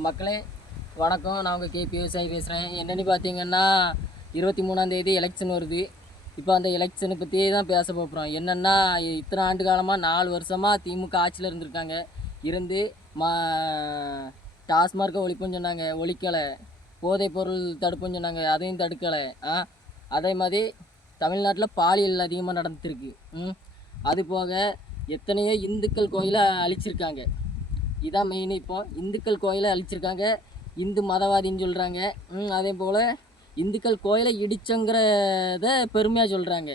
மக்களே வணக்கம். நான் உங்கள் கேபி விவசாயி பேசுகிறேன். என்னென்னு பார்த்தீங்கன்னா 23ஆந்தேதி எலெக்ஷன் வருது. இப்போ அந்த எலெக்ஷனை பற்றியே தான் பேச போகிறோம். என்னென்னா இத்தனை ஆண்டு காலமாக 4 வருஷமாக திமுக ஆட்சியில் இருந்திருக்காங்க. இருந்து டாஸ்மார்க்கை ஒழிப்புன்னு சொன்னாங்க, ஒழிக்கலை. போதைப் பொருள் தடுப்புன்னு சொன்னாங்க, அதையும் தடுக்கலை. அதே மாதிரி தமிழ்நாட்டில் பாலியல் அதிகமாக நடந்துருக்கு. அது போக எத்தனையோ இந்துக்கள் கோயிலை அழிச்சிருக்காங்க. இதான் மெயின். இப்போ இந்துக்கள் கோயிலை அழிச்சிருக்காங்க, இந்து மதவாதின்னு சொல்கிறாங்க. அதே போல் இந்துக்கள் கோயிலை இடிச்சங்கிறத பெருமையாக சொல்கிறாங்க.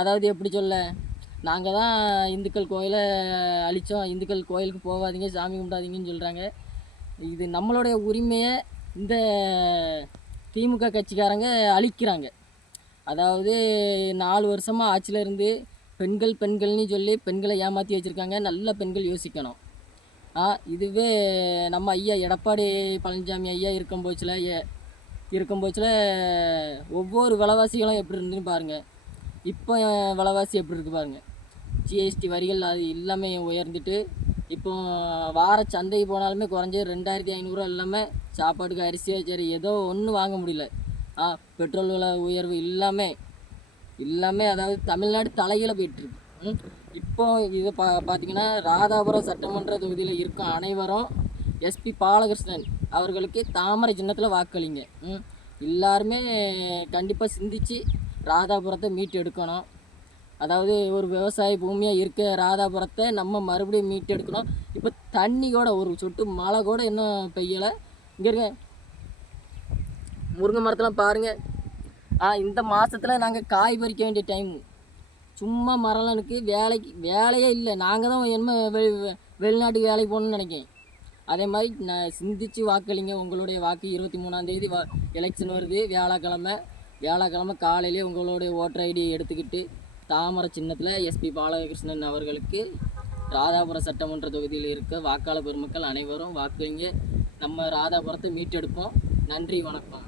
அதாவது எப்படி சொல்ல, நாங்கள் தான் இந்துக்கள் கோயிலை அழித்தோம், இந்துக்கள் கோயிலுக்கு போகாதீங்க, சாமி கும்பிடாதீங்கன்னு சொல்கிறாங்க. இது நம்மளுடைய உரிமையை இந்த திமுக கட்சிக்காரங்க அழிக்கிறாங்க. அதாவது 4 வருஷமாக ஆட்சியில் இருந்து பெண்கள்னு சொல்லி பெண்களை ஏமாற்றி வச்சுருக்காங்க. நல்ல பெண்கள் யோசிக்கணும். இதுவே நம்ம ஐயா எடப்பாடி பழனிசாமி ஐயா இருக்கும் போச்சில் ஒவ்வொரு விலைவாசிகளும் எப்படி இருந்துன்னு பாருங்கள். இப்போ விலைவாசி எப்படி இருக்குது பாருங்கள். ஜிஎஸ்டி வரிகள் அது எல்லாமே உயர்ந்துட்டு இப்போ வார சந்தைக்கு போனாலுமே குறைஞ்சது 2500 இல்லாமல் சாப்பாட்டுக்கு அரிசியோ சரி ஏதோ ஒன்றும் வாங்க முடியல. பெட்ரோல் விலை உயர்வு எல்லாமே அதாவது தமிழ்நாடு தலைகீழ போயிட்டுருக்கு. இப்போ இது பார்த்திங்கன்னா ராதாபுரம் சட்டமன்ற தொகுதியில் இருக்கும் அனைவரும் எஸ்பி பாலகிருஷ்ணன் அவர்களுக்கு தாமரை சின்னத்தில் வாக்களிங்க. எல்லாருமே கண்டிப்பாக சிந்தித்து ராதாபுரத்தை மீட்டு எடுக்கணும். அதாவது ஒரு விவசாய பூமியாக இருக்க ராதாபுரத்தை நம்ம மறுபடியும் மீட்டு எடுக்கணும். இப்போ தண்ணி கூட ஒரு சொட்டு மழை கூட இன்னும் பெய்யலை. இங்கே இருங்க, முருங்கை மரத்தெலாம் பாருங்கள். இந்த மாதத்தில் நாங்கள் காய் பறிக்க வேண்டிய டைமு. சும்மா மரலனுக்கு வேலையே இல்லை. நாங்கள் தான் என்ன வெளிநாட்டுக்கு வேலைக்கு போகணுன்னு நினைக்கிறேன். அதே மாதிரி நான் சிந்தித்து வாக்களிங்க. உங்களுடைய வாக்கு 23ஆந்தேதி எலெக்ஷன் வருது. வியாழக்கிழமை காலையிலே உங்களுடைய ஓட்டர் ஐடி எடுத்துக்கிட்டு தாமரை சின்னத்தில் எஸ்பி பாலகிருஷ்ணன் அவர்களுக்கு ராதாபுரம் சட்டமன்ற தொகுதியில் இருக்க வாக்காளர் பெருமக்கள் அனைவரும் வாக்களிங்க. நம்ம ராதாபுரத்தை மீட்டெடுப்போம். நன்றி, வணக்கம்.